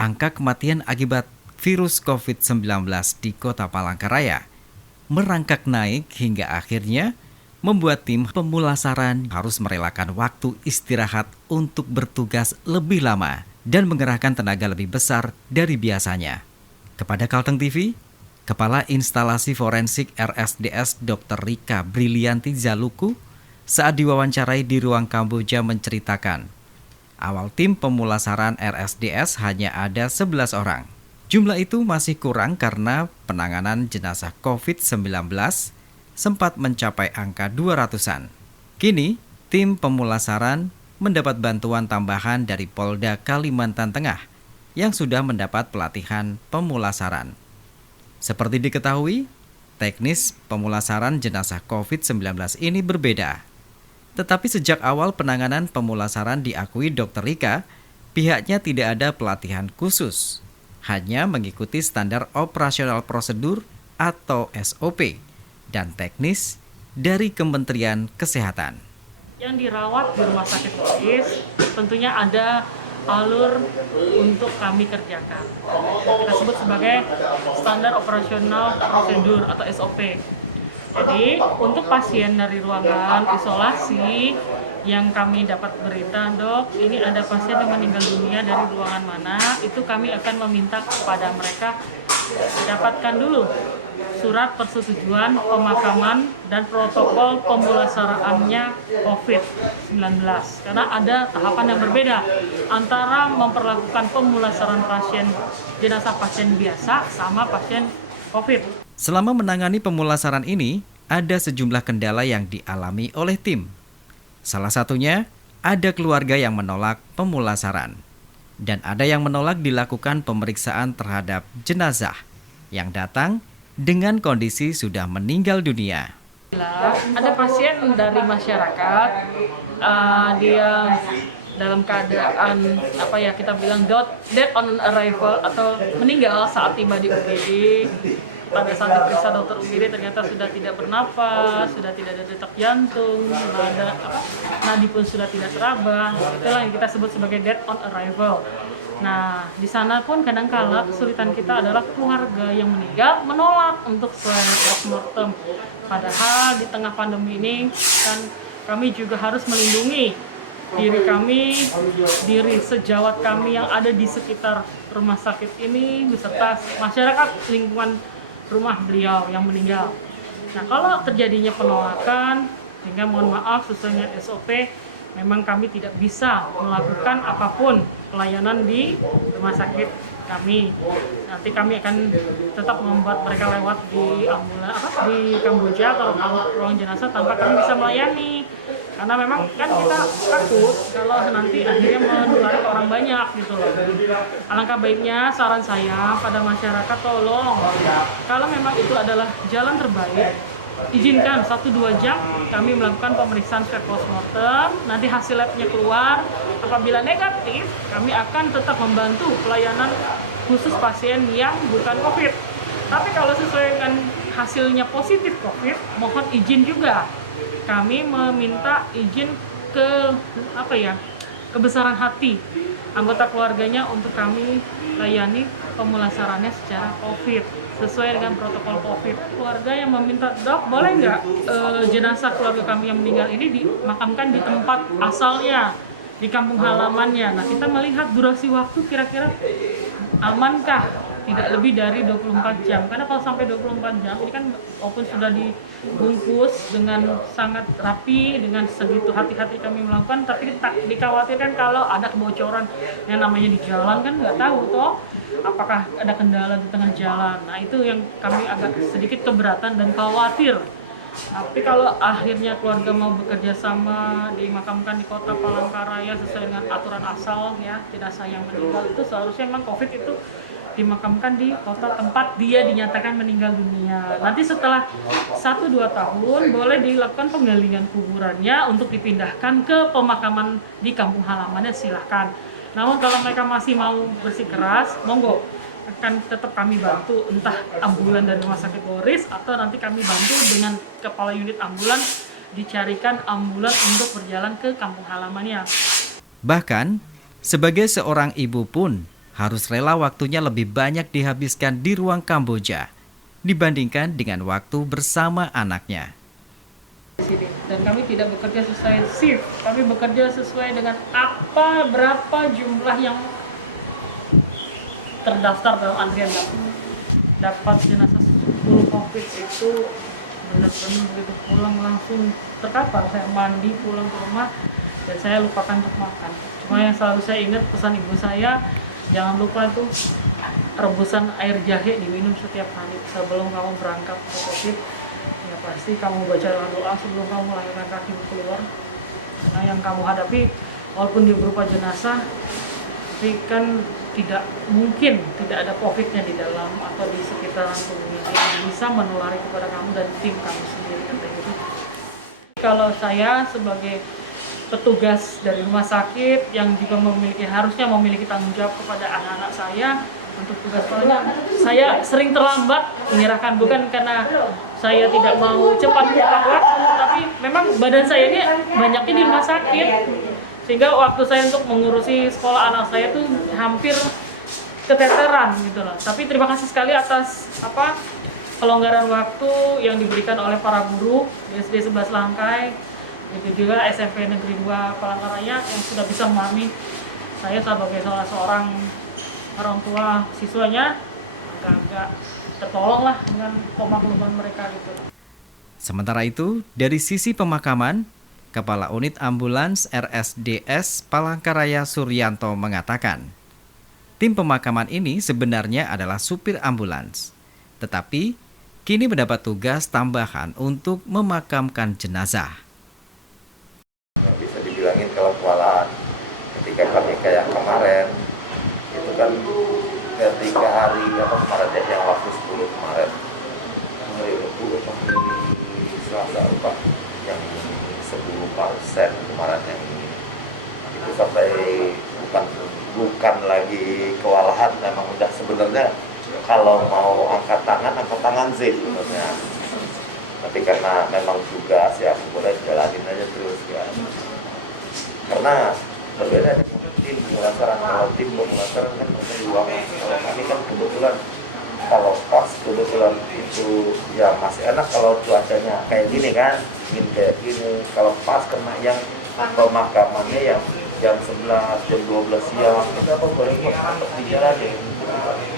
angka kematian akibat virus COVID-19 di Kota Palangkaraya merangkak naik hingga akhirnya membuat tim pemulasaran harus merelakan waktu istirahat untuk bertugas lebih lama dan mengerahkan tenaga lebih besar dari biasanya. Kepada Kalteng TV, Kepala Instalasi Forensik RSDS Dr. Rika Brilianti Zaluku saat diwawancarai di ruang Kamboja menceritakan, awal tim pemulasaran RSDS hanya ada 11 orang. Jumlah itu masih kurang karena penanganan jenazah COVID-19 sempat mencapai angka 200-an. Kini, tim pemulasaran mendapat bantuan tambahan dari Polda Kalimantan Tengah yang sudah mendapat pelatihan pemulasaran. Seperti diketahui, teknis pemulasaran jenazah COVID-19 ini berbeda. Tetapi sejak awal penanganan pemulasaran diakui Dr. Rika, pihaknya tidak ada pelatihan khusus, hanya mengikuti standar operasional prosedur atau SOP dan teknis dari Kementerian Kesehatan. Yang dirawat di rumah sakit Polis tentunya ada alur untuk kami kerjakan. Kita sebut sebagai standar operasional prosedur atau SOP. Jadi untuk pasien dari ruangan isolasi yang kami dapat berita, dok, ini ada pasien yang meninggal dunia dari ruangan mana, itu kami akan meminta kepada mereka dapatkan dulu surat persetujuan pemakaman dan protokol pemulasaraannya COVID-19. Karena ada tahapan yang berbeda antara memperlakukan pemulasaran jenazah pasien biasa sama pasien COVID. Selama menangani pemulasaran ini, ada sejumlah kendala yang dialami oleh tim. Salah satunya, ada keluarga yang menolak pemulasaran. Dan ada yang menolak dilakukan pemeriksaan terhadap jenazah yang datang dengan kondisi sudah meninggal dunia. Ada pasien dari masyarakat, dia dalam keadaan kita bilang dead on arrival atau meninggal saat tiba di UGD. Pada saat diperiksa dokter UGD ternyata sudah tidak bernafas, sudah tidak ada detak jantung, nadi pun sudah tidak teraba. Itulah yang kita sebut sebagai dead on arrival. Nah, di sana pun kadang-kala kesulitan kita adalah keluarga yang meninggal menolak untuk postmortem. Padahal di tengah pandemi ini kan kami juga harus melindungi diri kami, diri sejawat kami yang ada di sekitar rumah sakit ini beserta masyarakat lingkungan rumah beliau yang meninggal. Nah, kalau terjadinya penolakan, sehingga mohon maaf sesuai dengan SOP, memang kami tidak bisa melakukan apapun pelayanan di rumah sakit kami. Nanti kami akan tetap membuat mereka lewat di di Kamboja atau ruang jenazah tanpa kami bisa melayani. Karena memang kan kita takut kalau nanti akhirnya menulari ke orang banyak gitu loh. Alangkah baiknya saran saya pada masyarakat, tolong kalau memang itu adalah jalan terbaik, izinkan 1-2 jam kami melakukan pemeriksaan swab postmortem. Nanti hasil labnya keluar, apabila negatif kami akan tetap membantu pelayanan khusus pasien yang bukan COVID. Tapi kalau sesuai dengan hasilnya positif COVID, mohon izin juga. Kami meminta izin kebesaran hati anggota keluarganya untuk kami layani pemulasarannya secara COVID sesuai dengan protokol COVID. Keluarga yang meminta, dok, boleh nggak jenazah keluarga kami yang meninggal ini dimakamkan di tempat asalnya, di kampung halamannya. Nah, kita melihat durasi waktu kira-kira amankah? Tidak lebih dari 24 jam. Karena kalau sampai 24 jam, ini kan walaupun sudah dibungkus dengan sangat rapi, dengan segitu hati-hati kami melakukan, tapi dikhawatirkan kalau ada kebocoran yang namanya di jalan kan nggak tahu toh apakah ada kendala di tengah jalan. Nah, itu yang kami agak sedikit keberatan dan khawatir. Tapi kalau akhirnya keluarga mau bekerja sama dimakamkan di Kota Palangkaraya sesuai dengan aturan asal ya, jenazah yang meninggal itu seharusnya memang COVID itu dimakamkan di kota tempat dia dinyatakan meninggal dunia. Nanti setelah 1-2 tahun boleh dilakukan penggalian kuburannya untuk dipindahkan ke pemakaman di kampung halamannya, silahkan. Namun kalau mereka masih mau bersikeras, monggo, akan tetap kami bantu, entah ambulan dari rumah sakit Boris atau nanti kami bantu dengan kepala unit ambulan dicarikan ambulan untuk berjalan ke kampung halamannya. Bahkan, sebagai seorang ibu pun harus rela waktunya lebih banyak dihabiskan di ruang Kamboja dibandingkan dengan waktu bersama anaknya. Dan kami tidak bekerja sesuai shift, kami bekerja sesuai dengan berapa jumlah yang terdaftar dalam antrian kami. Dapat jenazah 10 COVID itu benar-benar begitu pulang langsung terkapar. Saya mandi pulang ke rumah dan saya lupakan untuk makan. Cuma yang selalu saya ingat pesan ibu saya, jangan lupa itu rebusan air jahe diminum setiap hari sebelum kamu berangkat ke COVID. Ya pasti kamu baca doa sebelum kamu melangkahkan kaki keluar. Karena yang kamu hadapi walaupun dia berupa jenazah, tapi kan tidak mungkin tidak ada COVID-nya di dalam atau di sekitaran tubuhnya yang bisa menulari kepada kamu dan tim kamu sendiri, katanya gitu. Kalau saya sebagai petugas dari rumah sakit yang juga harusnya memiliki tanggung jawab kepada anak-anak saya untuk tugas sekolahnya, saya sering terlambat menyerahkan, bukan karena saya tidak mau cepat tepat waktu, tapi memang badan saya ini banyaknya di rumah sakit. Sehingga waktu saya untuk mengurusi sekolah anak saya tuh hampir keteteran gitu loh. Tapi terima kasih sekali atas pelonggaran waktu yang diberikan oleh para guru di SD 11 Langkai, itu juga SMP Negeri 2 Palangkaraya yang sudah bisa memahami saya sebagai salah seorang orang tua siswanya, agak tertolong lah dengan pemakluman mereka gitu. Sementara itu, dari sisi pemakaman, Kepala Unit Ambulans RSDS Palangkaraya Suryanto mengatakan, tim pemakaman ini sebenarnya adalah supir ambulans, tetapi kini mendapat tugas tambahan untuk memakamkan jenazah. Bisa dibilangin kalau kewalahan ketika kami kayak kemarin, itu kan ketika hari kemarin yang waktu 10 kemarin, hari Rabu di Selasa lupa, yang 10% kemarin yang ini itu sampai bukan lagi kewalahan, memang udah sebenarnya kalau mau angkat tangan sih sebenarnya, tapi karena memang tugas ya boleh jalanin aja terus ya, karena berbeda dengan tim pemulasaran. Kalau tim pemulasaran kan ada dua, kalau kami kan kebetulan kalau pas kebetulan itu ya masih enak kalau cuacanya kayak gini kan, dingin kayak gini. Kalau pas kena yang pemakamannya yang jam 11, jam 12 siang, itu apa boleh tetap dijalanin.